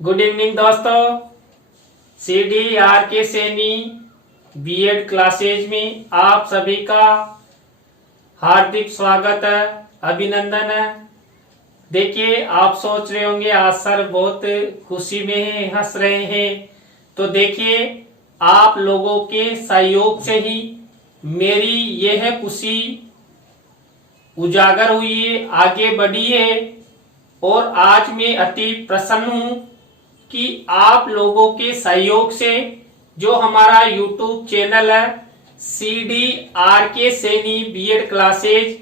Good evening दोस्तों। CDRK Saini BEd classes में आप सभी का हार्दिक स्वागत है, अभिनंदन है। देखिए, आप सोच रहे होंगे आज सर बहुत खुशी में हैं, हंस रहे हैं। तो देखिए, आप लोगों के सहयोग से ही मेरी यह खुशी उजागर हुई है, आगे बढ़ी है। और आज मैं अति प्रसन्न हूं कि आप लोगों के सहयोग से जो हमारा YouTube चैनल है CDRK सैनी बीएड क्लासेज,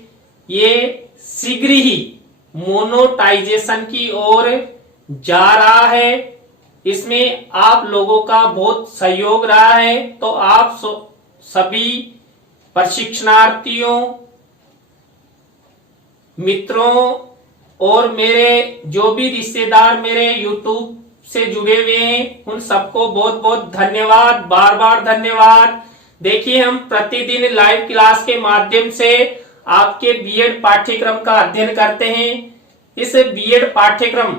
ये शीघ्र ही मोनेटाइजेशन की ओर जा रहा है। इसमें आप लोगों का बहुत सहयोग रहा है। तो आप सभी प्रशिक्षणार्थियों, मित्रों और मेरे जो भी रिश्तेदार मेरे YouTube से जुड़े हुए हैं, उन सबको बहुत बहुत धन्यवाद, बार बार धन्यवाद। देखिए, हम प्रतिदिन लाइव क्लास के माध्यम से आपके बीएड पाठ्यक्रम का अध्ययन करते हैं। इस बीएड पाठ्यक्रम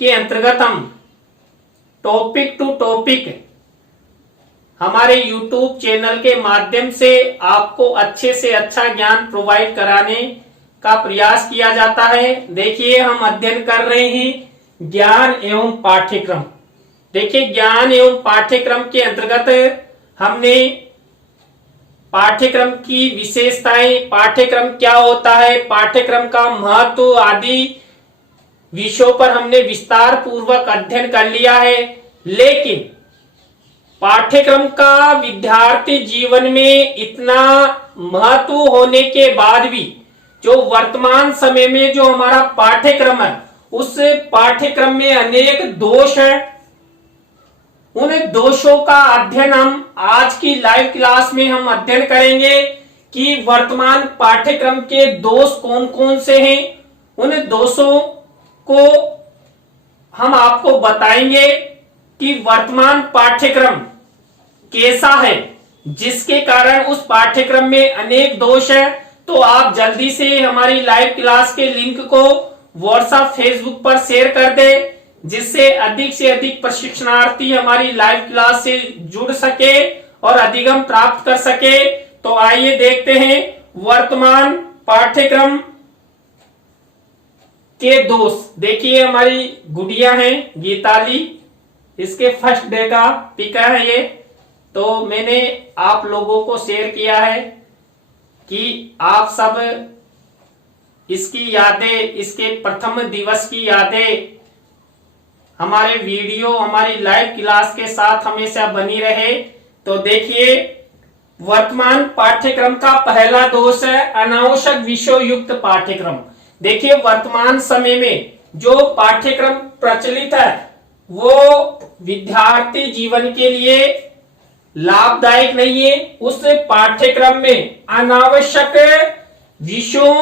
के अंतर्गत हम टॉपिक टू टॉपिक हमारे YouTube चैनल के माध्यम से आपको अच्छे से अच्छा ज्ञान प्रोवाइड कराने का प्रयास किया जाता है। देखिए, हम अध्ययन कर रहे हैं ज्ञान एवं पाठ्यक्रम। देखिए, ज्ञान एवं पाठ्यक्रम के अंतर्गत हमने पाठ्यक्रम की विशेषताएं, पाठ्यक्रम क्या होता है, पाठ्यक्रम का महत्व आदि विषयों पर हमने विस्तार पूर्वक अध्ययन कर लिया है। लेकिन पाठ्यक्रम का विद्यार्थी जीवन में इतना महत्व होने के बाद भी जो वर्तमान समय में जो हमारा पाठ्यक्रम है, उस पाठ्यक्रम में अनेक दोष हैं। उन दोषों का अध्ययन हम आज की लाइव क्लास में हम अध्ययन करेंगे कि वर्तमान पाठ्यक्रम के दोष कौन कौन से हैं। उन दोषों को हम आपको बताएंगे कि वर्तमान पाठ्यक्रम कैसा है, जिसके कारण उस पाठ्यक्रम में अनेक दोष है। तो आप जल्दी से हमारी लाइव क्लास के लिंक को व्हाट्सएप, फेसबुक पर शेयर कर दे, जिससे अधिक से अधिक प्रशिक्षणार्थी हमारी लाइव क्लास से जुड़ सके और अधिगम प्राप्त कर सके। तो आइए देखते हैं वर्तमान पाठ्यक्रम के दोष। देखिए, हमारी गुड़िया है गीताली, इसके फर्स्ट डे का पिक है ये। तो मैंने आप लोगों को शेयर किया है कि आप सब इसकी यादें, इसके प्रथम दिवस की यादें हमारे वीडियो, हमारी लाइव क्लास के साथ हमेशा बनी रहे। तो देखिए, वर्तमान पाठ्यक्रम का पहला दोष है अनावश्यक विषय युक्त पाठ्यक्रम। देखिए, वर्तमान समय में जो पाठ्यक्रम प्रचलित है वो विद्यार्थी जीवन के लिए लाभदायक नहीं है। उस पाठ्यक्रम में अनावश्यक विषयों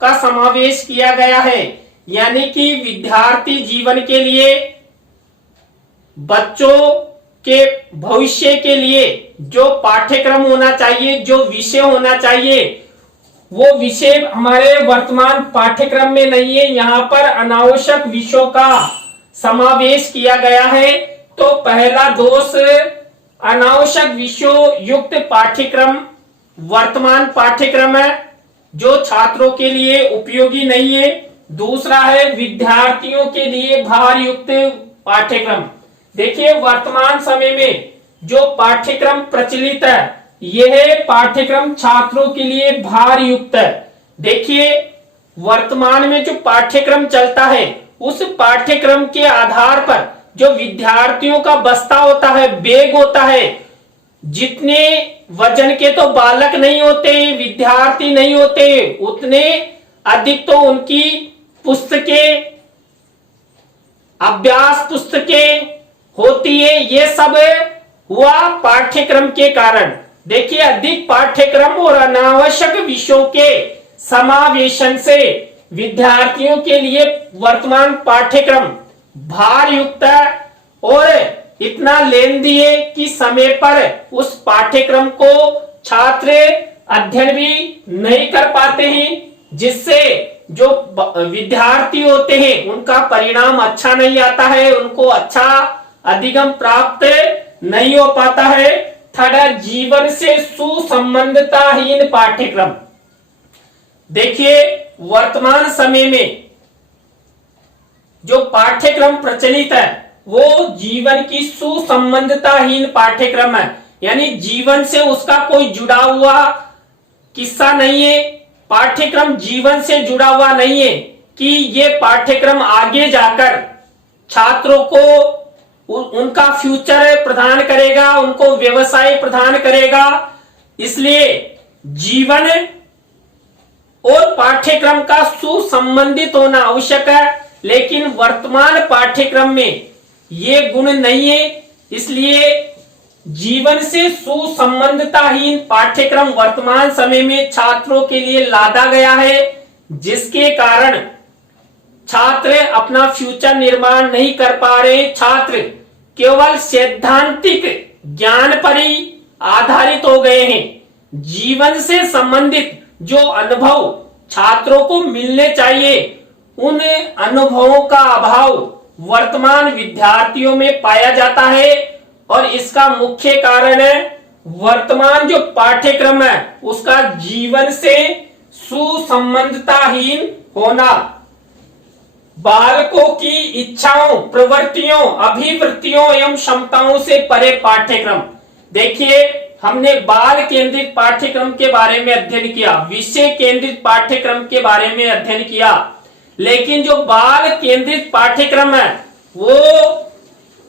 का समावेश किया गया है, यानी कि विद्यार्थी जीवन के लिए, बच्चों के भविष्य के लिए जो पाठ्यक्रम होना चाहिए, जो विषय होना चाहिए, वो विषय हमारे वर्तमान पाठ्यक्रम में नहीं है। यहाँ पर अनावश्यक विषयों का समावेश किया गया है। तो पहला दोष अनावश्यक विषयों युक्त पाठ्यक्रम वर्तमान पाठ्यक्रम है जो छात्रों के लिए उपयोगी नहीं है। दूसरा है विद्यार्थियों के लिए भार युक्त पाठ्यक्रम। देखिए, वर्तमान समय में जो पाठ्यक्रम प्रचलित है, यह पाठ्यक्रम छात्रों के लिए भार युक्त है। देखिए, वर्तमान में जो पाठ्यक्रम चलता है, उस पाठ्यक्रम के आधार पर जो विद्यार्थियों का बस्ता होता है, बैग होता है, जितने वजन के तो बालक नहीं होते, विद्यार्थी नहीं होते, उतने अधिक तो उनकी पुस्तकें, अभ्यास पुस्तकें होती है। ये सब हुआ पाठ्यक्रम के कारण। देखिए, अधिक पाठ्यक्रम और अनावश्यक विषयों के समावेशन से विद्यार्थियों के लिए वर्तमान पाठ्यक्रम भार युक्त है और इतना लेंदी है कि समय पर उस पाठ्यक्रम को छात्र अध्ययन भी नहीं कर पाते हैं, जिससे जो विद्यार्थी होते हैं उनका परिणाम अच्छा नहीं आता है, उनको अच्छा अधिगम प्राप्त नहीं हो पाता है। थर्ड है जीवन से सुसंबद्धताहीन पाठ्यक्रम। देखिए वर्तमान समय में जो पाठ्यक्रम प्रचलित है वो जीवन की सुसंबद्धताहीन पाठ्यक्रम है, यानी जीवन से उसका कोई जुड़ा हुआ किस्सा नहीं है, पाठ्यक्रम जीवन से जुड़ा हुआ नहीं है कि ये पाठ्यक्रम आगे जाकर छात्रों को उनका फ्यूचर प्रदान करेगा, उनको व्यवसाय प्रदान करेगा। इसलिए जीवन और पाठ्यक्रम का सुसंबंधित होना आवश्यक है, लेकिन वर्तमान पाठ्यक्रम में ये गुण नहीं है। इसलिए जीवन से सुसंबद्धताहीन पाठ्यक्रम वर्तमान समय में छात्रों के लिए लादा गया है, जिसके कारण छात्र अपना फ्यूचर निर्माण नहीं कर पा रहे। छात्र केवल सैद्धांतिक ज्ञान पर ही आधारित हो गए हैं। जीवन से संबंधित जो अनुभव छात्रों को मिलने चाहिए, उन अनुभवों का अभाव वर्तमान विद्यार्थियों में पाया जाता है, और इसका मुख्य कारण है वर्तमान जो पाठ्यक्रम है उसका जीवन से सुसंबद्धताहीन होना। बालकों की इच्छाओं, प्रवृत्तियों, अभिवृत्तियों एवं क्षमताओं से परे पाठ्यक्रम। देखिए हमने बाल केंद्रित पाठ्यक्रम के बारे में अध्ययन किया, विषय केंद्रित पाठ्यक्रम के बारे में अध्ययन किया, लेकिन जो बाल केंद्रित पाठ्यक्रम है वो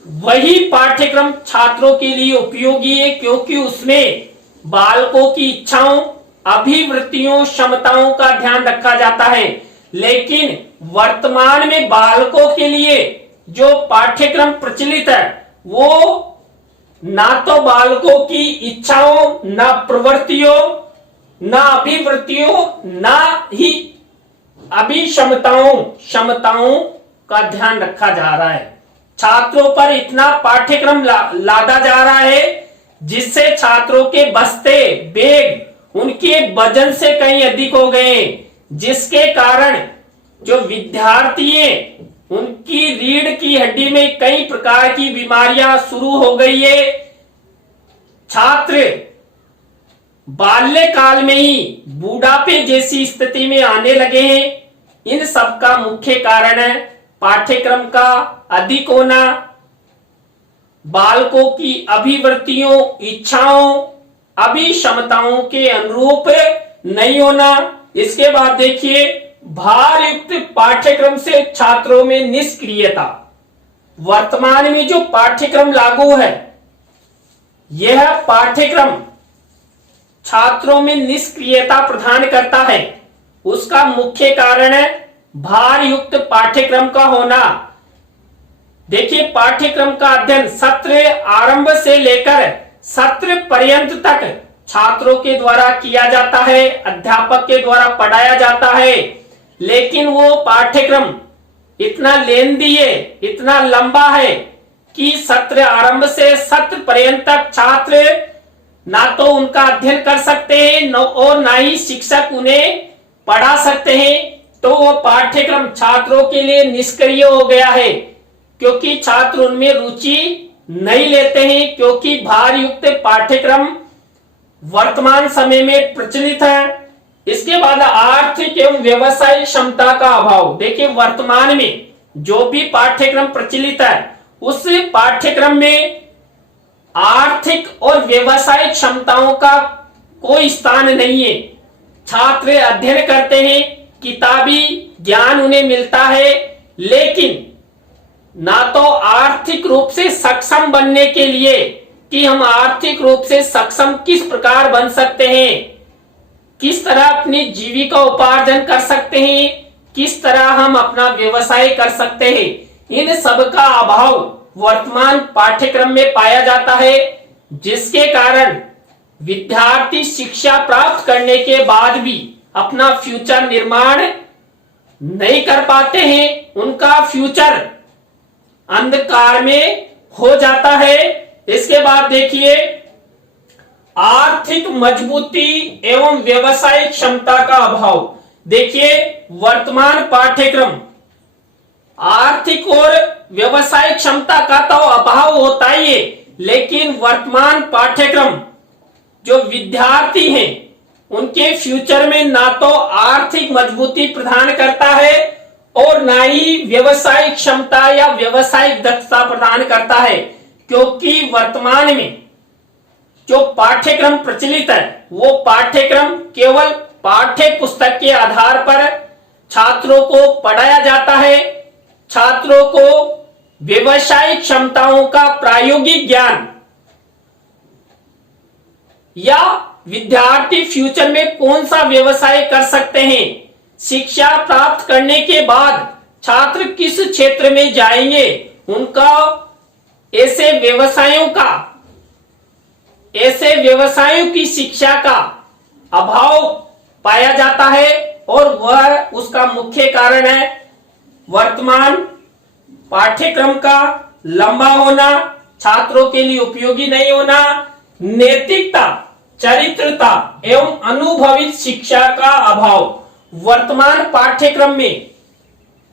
वही पाठ्यक्रम छात्रों के लिए उपयोगी है, क्योंकि उसमें बालकों की इच्छाओं, अभिवृत्तियों, क्षमताओं का ध्यान रखा जाता है। लेकिन वर्तमान में बालकों के लिए जो पाठ्यक्रम प्रचलित है वो ना तो बालकों की इच्छाओं, ना प्रवृत्तियों, ना अभिवृत्तियों, ना ही क्षमताओं का ध्यान रखा जा रहा है। छात्रों पर इतना पाठ्यक्रम लादा जा रहा है जिससे छात्रों के बस्ते, बैग उनके वजन से कहीं अधिक हो गए, जिसके कारण जो विद्यार्थी हैं उनकी रीढ़ की हड्डी में कई प्रकार की बीमारियां शुरू हो गई है। छात्र बाल्यकाल में ही बुढ़ापे जैसी स्थिति में आने लगे हैं। इन सब का मुख्य कारण है पाठ्यक्रम का अधिक होना, बालकों की अभिवृत्तियों, इच्छाओं, क्षमताओं के अनुरूप नहीं होना। इसके बाद देखिए भार युक्त पाठ्यक्रम से छात्रों में निष्क्रियता। वर्तमान में जो पाठ्यक्रम लागू है यह पाठ्यक्रम छात्रों में निष्क्रियता प्रदान करता है। उसका मुख्य कारण है भार युक्त पाठ्यक्रम का होना। देखिए पाठ्यक्रम का अध्ययन सत्र आरंभ से लेकर सत्र पर्यंत तक छात्रों के द्वारा किया जाता है, अध्यापक के द्वारा पढ़ाया जाता है, लेकिन वो पाठ्यक्रम इतना लेंदी है, इतना लंबा है कि सत्र आरंभ से सत्र पर्यंत तक छात्र ना तो उनका अध्ययन कर सकते हैं और ना ही शिक्षक उन्हें पढ़ा सकते हैं। तो वो पाठ्यक्रम छात्रों के लिए निष्क्रिय हो गया है, क्योंकि छात्र उनमें रुचि नहीं लेते हैं, क्योंकि भार युक्त पाठ्यक्रम वर्तमान समय में प्रचलित है। इसके बाद आर्थिक एवं व्यवसायिक क्षमता का अभाव। देखिए वर्तमान में जो भी पाठ्यक्रम प्रचलित है उस पाठ्यक्रम में आर्थिक और व्यवसायिक क्षमताओं का कोई स्थान नहीं है। छात्र अध्ययन करते हैं, किताबी ज्ञान उन्हें मिलता है, लेकिन ना तो आर्थिक रूप से सक्षम बनने के लिए कि हम आर्थिक रूप से सक्षम किस प्रकार बन सकते हैं, किस तरह अपनी जीविका उपार्जन कर सकते हैं, किस तरह हम अपना व्यवसाय कर सकते हैं, इन सब का अभाव वर्तमान पाठ्यक्रम में पाया जाता है, जिसके कारण विद्यार्थी शिक्षा प्राप्त करने के बाद भी अपना फ्यूचर निर्माण नहीं कर पाते हैं। उनका फ्यूचर अंधकार में हो जाता है। इसके बाद देखिए आर्थिक मजबूती एवं व्यवसायिक क्षमता का अभाव। देखिए वर्तमान पाठ्यक्रम आर्थिक और व्यवसायिक क्षमता का तो अभाव होता ही है, लेकिन वर्तमान पाठ्यक्रम जो विद्यार्थी हैं उनके फ्यूचर में ना तो आर्थिक मजबूती प्रदान करता है और ना ही व्यवसायिक क्षमता या व्यवसायिक दक्षता प्रदान करता है, क्योंकि वर्तमान में जो पाठ्यक्रम प्रचलित है वो पाठ्यक्रम केवल पाठ्य पुस्तक के आधार पर छात्रों को पढ़ाया जाता है। छात्रों को व्यवसायिक क्षमताओं का प्रायोगिक ज्ञान या विद्यार्थी फ्यूचर में कौन सा व्यवसाय कर सकते हैं, शिक्षा प्राप्त करने के बाद छात्र किस क्षेत्र में जाएंगे, उनका ऐसे व्यवसायों की शिक्षा का अभाव पाया जाता है और वह उसका मुख्य कारण है वर्तमान पाठ्यक्रम का लंबा होना, छात्रों के लिए उपयोगी नहीं होना, नैतिकता, चरित्रता एवं अनुभवित शिक्षा का अभाव। वर्तमान पाठ्यक्रम में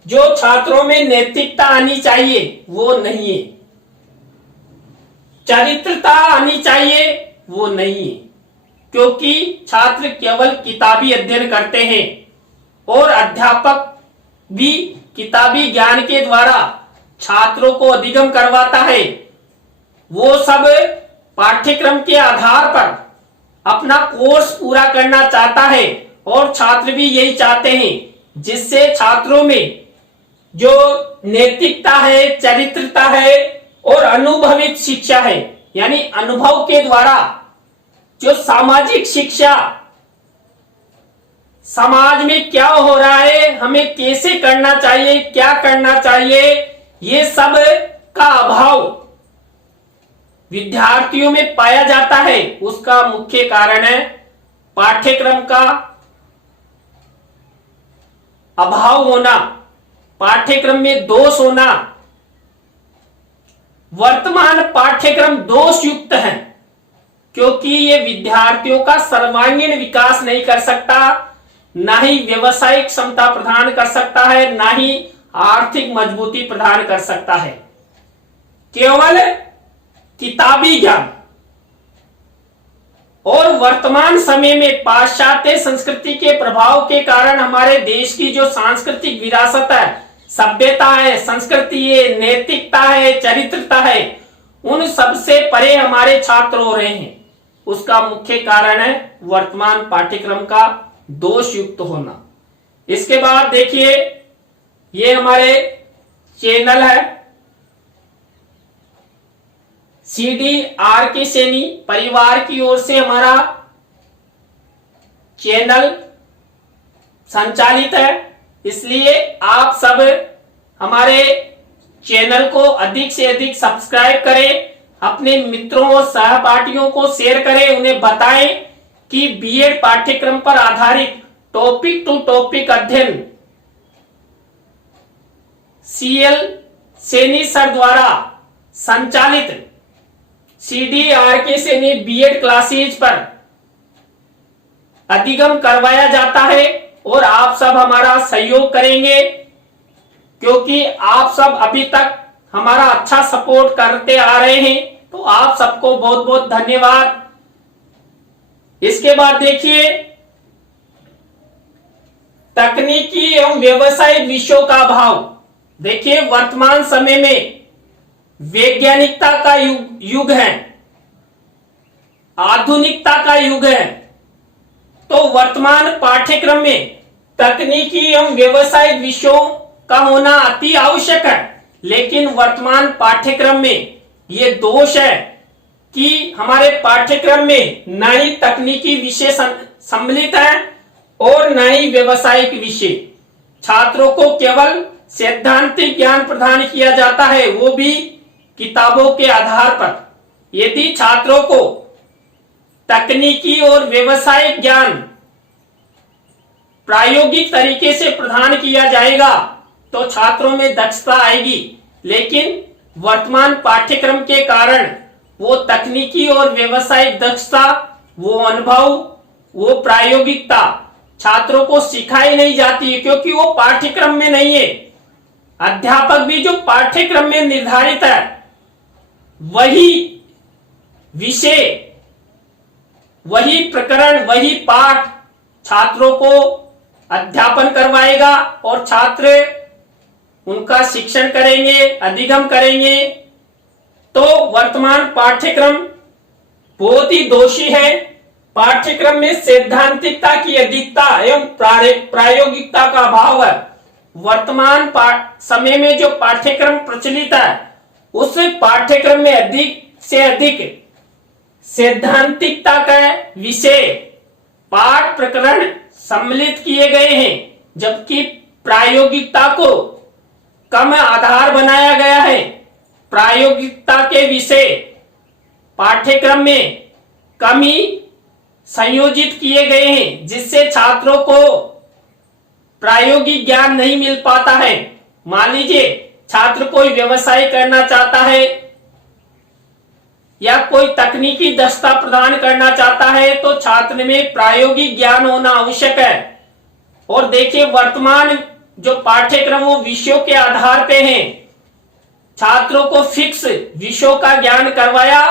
जो छात्रों में नैतिकता आनी चाहिए वो नहीं है, चरित्रता आनी चाहिए वो नहीं है, क्योंकि छात्र केवल किताबी अध्ययन करते हैं और अध्यापक भी किताबी ज्ञान के द्वारा छात्रों को अधिगम करवाता है। वो सब पाठ्यक्रम के आधार पर अपना कोर्स पूरा करना चाहता है और छात्र भी यही चाहते हैं, जिससे छात्रों में जो नैतिकता है, चरित्रता है और अनुभवित शिक्षा है, यानी अनुभव के द्वारा जो सामाजिक शिक्षा, समाज में क्या हो रहा है, हमें कैसे करना चाहिए, क्या करना चाहिए, ये सब का अभाव विद्यार्थियों में पाया जाता है। उसका मुख्य कारण है पाठ्यक्रम का अभाव होना, पाठ्यक्रम में दोष होना। वर्तमान पाठ्यक्रम दोष युक्त है क्योंकि ये विद्यार्थियों का सर्वांगीण विकास नहीं कर सकता, ना ही व्यवसायिक क्षमता प्रदान कर सकता है, ना ही आर्थिक मजबूती प्रदान कर सकता है। केवल किताबी ज्ञान और वर्तमान समय में पाश्चात्य संस्कृति के प्रभाव के कारण हमारे देश की जो सांस्कृतिक विरासत है, सभ्यता है, संस्कृति है, नैतिकता है, चरित्रता है, उन सबसे परे हमारे छात्र हो रहे हैं। उसका मुख्य कारण है वर्तमान पाठ्यक्रम का दोष युक्त होना। इसके बाद देखिए, ये हमारे चैनल है CDR के सैनी परिवार की ओर से हमारा चैनल संचालित है, इसलिए आप सब हमारे चैनल को अधिक से अधिक सब्सक्राइब करें, अपने मित्रों और सहपाठियों को शेयर करें, उन्हें बताएं कि बीएड पाठ्यक्रम पर आधारित टॉपिक टू टॉपिक अध्ययन CL सैनी सर द्वारा संचालित CDR के सैनी बीएड क्लासेज पर अधिगम करवाया जाता है और आप सब हमारा सहयोग करेंगे, क्योंकि आप सब अभी तक हमारा अच्छा सपोर्ट करते आ रहे हैं, तो आप सबको बहुत बहुत धन्यवाद। इसके बाद देखिए, तकनीकी एवं व्यवसायिक विषयों का अभाव। देखिए, वर्तमान समय में वैज्ञानिकता का युग है, आधुनिकता का युग है, तो वर्तमान पाठ्यक्रम में तकनीकी एवं व्यवसायिक विषयों का होना अति आवश्यक है। लेकिन वर्तमान पाठ्यक्रम में ये दोष है कि हमारे पाठ्यक्रम में न ही तकनीकी विषय सम्मिलित है और न ही व्यवसायिक विषय। छात्रों को केवल सैद्धांतिक ज्ञान प्रदान किया जाता है, वो भी किताबों के आधार पर। यदि छात्रों को तकनीकी और व्यवसायिक ज्ञान प्रायोगिक तरीके से प्रदान किया जाएगा तो छात्रों में दक्षता आएगी, लेकिन वर्तमान पाठ्यक्रम के कारण वो तकनीकी और व्यवसायिक दक्षता, वो अनुभव, वो प्रायोगिकता छात्रों को सिखाई नहीं जाती है, क्योंकि वो पाठ्यक्रम में नहीं है। अध्यापक भी जो पाठ्यक्रम में निर्धारित है वही विषय, वही प्रकरण, वही पाठ छात्रों को अध्यापन करवाएगा और छात्र उनका शिक्षण करेंगे, अधिगम करेंगे। तो वर्तमान पाठ्यक्रम बहुत ही दोषी है। पाठ्यक्रम में सैद्धांतिकता की अधिकता एवं प्रायोगिकता का अभाव है। वर्तमान समय में जो पाठ्यक्रम प्रचलित है उस पाठ्यक्रम में अधिक से अधिक सैद्धांतिकता का विषय, पाठ, प्रकरण सम्मिलित किए गए हैं, जबकि प्रायोगिकता को कम आधार बनाया गया है। प्रायोगिकता के विषय पाठ्यक्रम में कम ही संयोजित किए गए हैं, जिससे छात्रों को प्रायोगिक ज्ञान नहीं मिल पाता है। मान लीजिए छात्र कोई व्यवसाय करना चाहता है या कोई तकनीकी दक्षता प्रदान करना चाहता है, तो छात्र में प्रायोगिक ज्ञान होना आवश्यक है। और देखिए वर्तमान जो पाठ्यक्रम वो विषयों के आधार पे हैं। छात्रों को फिक्स विषयों का ज्ञान करवाया,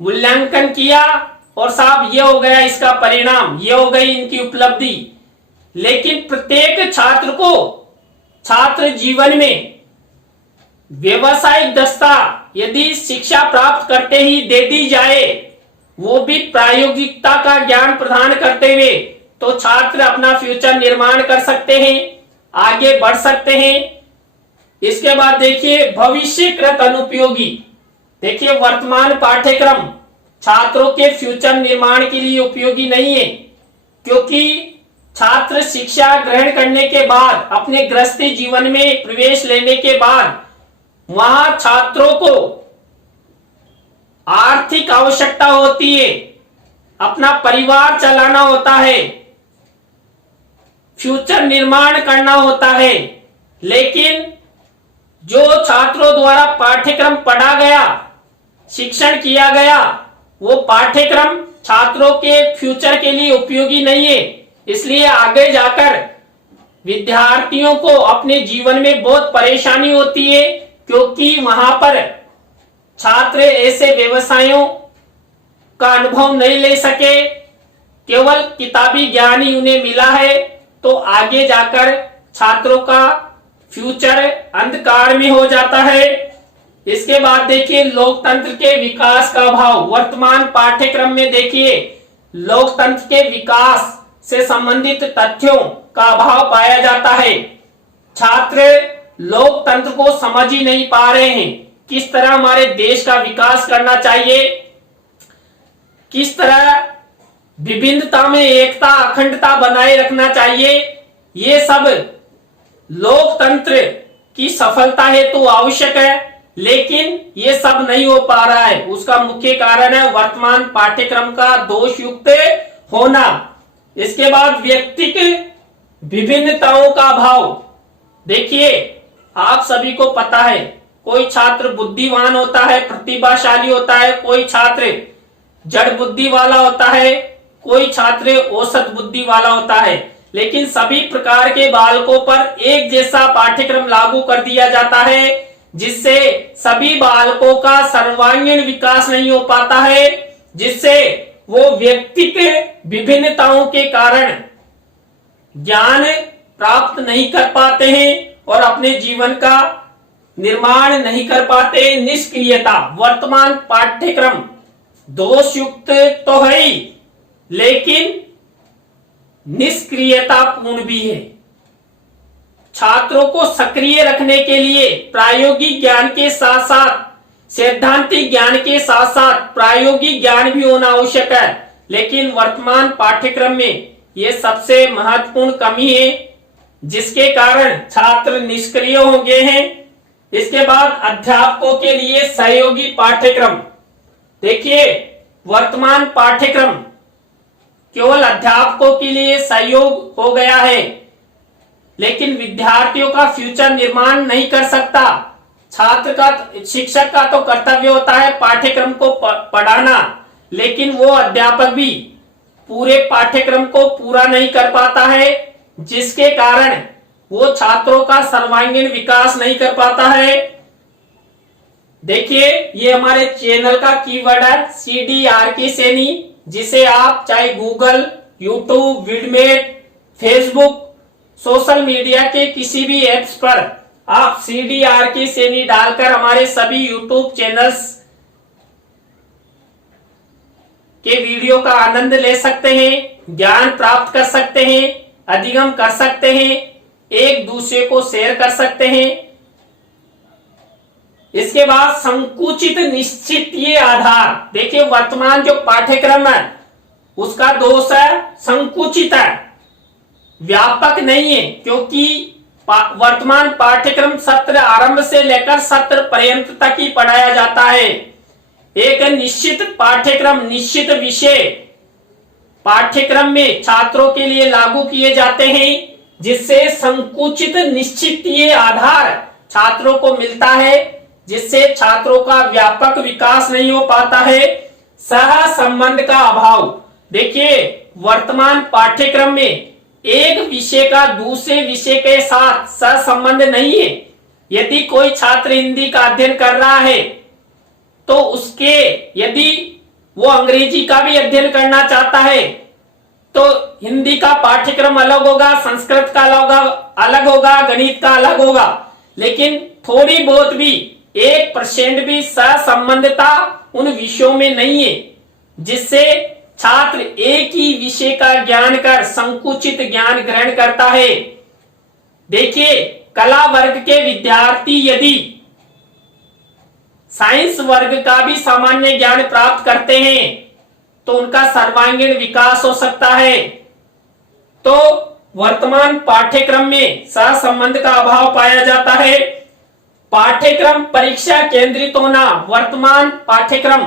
मूल्यांकन किया और साहब ये हो गया इसका परिणाम, ये हो गई इनकी उपलब्धि। लेकिन प्रत्येक छात्र को छात्र जीवन में व्यवसायिक दक्षता यदि शिक्षा प्राप्त करते ही दे दी जाए, वो भी प्रायोगिकता का ज्ञान प्रदान करते हुए, तो छात्र अपना फ्यूचर निर्माण कर सकते हैं, आगे बढ़ सकते हैं। इसके बाद देखिए भविष्यकृत अनुपयोगी। देखिए वर्तमान पाठ्यक्रम छात्रों के फ्यूचर निर्माण के लिए उपयोगी नहीं है, क्योंकि छात्र शिक्षा ग्रहण करने के बाद अपने गृहस्थी जीवन में प्रवेश लेने के बाद वहां छात्रों को आर्थिक आवश्यकता होती है, अपना परिवार चलाना होता है, फ्यूचर निर्माण करना होता है। लेकिन जो छात्रों द्वारा पाठ्यक्रम पढ़ा गया, शिक्षण किया गया, वो पाठ्यक्रम छात्रों के फ्यूचर के लिए उपयोगी नहीं है। इसलिए आगे जाकर विद्यार्थियों को अपने जीवन में बहुत परेशानी होती है, क्योंकि वहां पर छात्र ऐसे व्यवसायों का अनुभव नहीं ले सके, केवल किताबी ज्ञान ही उन्हें मिला है। तो आगे जाकर छात्रों का फ्यूचर अंधकार में हो जाता है। इसके बाद देखिए लोकतंत्र के विकास का अभाव। वर्तमान पाठ्यक्रम में देखिए लोकतंत्र के विकास से संबंधित तथ्यों का अभाव पाया जाता है। छात्र लोकतंत्र को समझ ही नहीं पा रहे हैं, किस तरह हमारे देश का विकास करना चाहिए, किस तरह विभिन्नता में एकता, अखंडता बनाए रखना चाहिए। ये सब लोकतंत्र की सफलता हेतु आवश्यक है, लेकिन ये सब नहीं हो पा रहा है। उसका मुख्य कारण है वर्तमान पाठ्यक्रम का दोषयुक्त होना। इसके बाद व्यक्तिगत विभिन्नताओं का अभाव। देखिए आप सभी को पता है, कोई छात्र बुद्धिमान होता है, प्रतिभाशाली होता है, कोई छात्र जड़ बुद्धि वाला होता है, कोई छात्र औसत बुद्धि वाला होता है। लेकिन सभी प्रकार के बालकों पर एक जैसा पाठ्यक्रम लागू कर दिया जाता है, जिससे सभी बालकों का सर्वांगीण विकास नहीं हो पाता है, जिससे वो व्यक्तिगत विभिन्नताओं के कारण ज्ञान प्राप्त नहीं कर पाते हैं और अपने जीवन का निर्माण नहीं कर पाते। निष्क्रियता। वर्तमान पाठ्यक्रम दोषयुक्त तो है ही, लेकिन निष्क्रियता पूर्ण भी है। छात्रों को सक्रिय रखने के लिए प्रायोगिक ज्ञान के साथ साथ सैद्धांतिक ज्ञान के साथ साथ प्रायोगिक ज्ञान भी होना आवश्यक है, लेकिन वर्तमान पाठ्यक्रम में यह सबसे महत्वपूर्ण कमी है, जिसके कारण छात्र निष्क्रिय हो गए हैं। इसके बाद अध्यापकों के लिए सहयोगी पाठ्यक्रम। देखिए वर्तमान पाठ्यक्रम केवल अध्यापकों के लिए सहयोग हो गया है, लेकिन विद्यार्थियों का फ्यूचर निर्माण नहीं कर सकता। छात्र का, शिक्षक का तो कर्तव्य होता है पाठ्यक्रम को पढ़ाना, लेकिन वो अध्यापक भी पूरे पाठ्यक्रम को पूरा नहीं कर पाता है, जिसके कारण वो छात्रों का सर्वांगीण विकास नहीं कर पाता है। देखिए, ये हमारे चैनल का कीवर्ड है CDRK सैनी, जिसे आप चाहे Google, YouTube, Vidmate, Facebook, social media के किसी भी एप्स पर आप CDRK सैनी डालकर हमारे सभी यूट्यूब चैनल्स के वीडियो का आनंद ले सकते हैं, ज्ञान प्राप्त कर सकते हैं, अधिगम कर सकते हैं, एक दूसरे को शेयर कर सकते हैं। इसके बाद संकुचित निश्चितीय आधार। देखिए, वर्तमान जो पाठ्यक्रम है उसका दोष है संकुचित है, व्यापक नहीं है, क्योंकि वर्तमान पाठ्यक्रम सत्र आरंभ से लेकर सत्र पर्यंत तक ही पढ़ाया जाता है। एक निश्चित पाठ्यक्रम, निश्चित विषय पाठ्यक्रम में छात्रों के लिए लागू किए जाते हैं, जिससे संकुचित निश्चितीय आधार छात्रों को मिलता है, जिससे छात्रों का व्यापक विकास नहीं हो पाता है। सह संबंध का अभाव। देखिए, वर्तमान पाठ्यक्रम में एक विषय का दूसरे विषय के साथ सह संबंध नहीं है। यदि कोई छात्र हिंदी का अध्ययन कर रहा है तो उसके, यदि वो अंग्रेजी का भी अध्ययन करना चाहता है तो हिंदी का पाठ्यक्रम अलग होगा, संस्कृत का अलग होगा, गणित का अलग होगा। लेकिन थोड़ी बहुत भी 1% भी सहसंबंधता उन विषयों में नहीं है, जिससे छात्र एक ही विषय का ज्ञान कर संकुचित ज्ञान ग्रहण करता है। देखिए, कला वर्ग के विद्यार्थी यदि साइंस वर्ग का भी सामान्य ज्ञान प्राप्त करते हैं तो उनका सर्वांगीण विकास हो सकता है। तो वर्तमान पाठ्यक्रम में सहसंबंध का अभाव पाया जाता है। पाठ्यक्रम परीक्षा केंद्रित होना। वर्तमान पाठ्यक्रम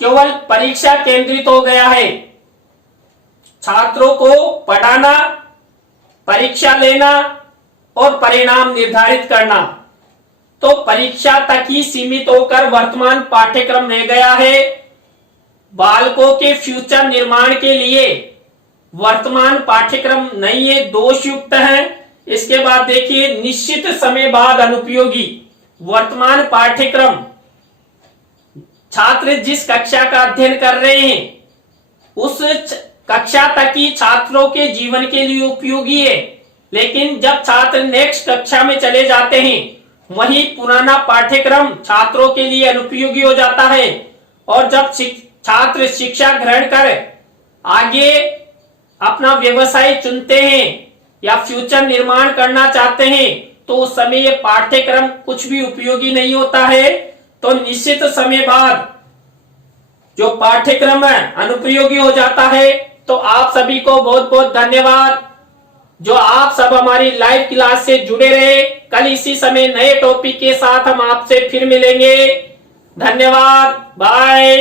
केवल परीक्षा केंद्रित हो गया है। छात्रों को पढ़ाना, परीक्षा लेना और परिणाम निर्धारित करना, तो परीक्षा तक ही सीमित होकर वर्तमान पाठ्यक्रम रह गया है। बालकों के फ्यूचर निर्माण के लिए वर्तमान पाठ्यक्रम नहीं है, दोषयुक्त है। इसके बाद देखिए, निश्चित समय बाद अनुपयोगी। वर्तमान पाठ्यक्रम छात्र जिस कक्षा का अध्ययन कर रहे हैं उस कक्षा तक ही छात्रों के जीवन के लिए उपयोगी है, लेकिन जब छात्र नेक्स्ट कक्षा में चले जाते हैं वही पुराना पाठ्यक्रम छात्रों के लिए अनुपयोगी हो जाता है। और जब छात्र शिक्षा ग्रहण कर आगे अपना व्यवसाय चुनते हैं या फ्यूचर निर्माण करना चाहते हैं तो उस समय ये पाठ्यक्रम कुछ भी उपयोगी नहीं होता है। तो निश्चित समय बाद जो पाठ्यक्रम है अनुपयोगी हो जाता है। तो आप सभी को बहुत बहुत धन्यवाद जो आप सब हमारी लाइव क्लास से जुड़े रहे। कल इसी समय नए टॉपिक के साथ हम आपसे फिर मिलेंगे। धन्यवाद, बाय।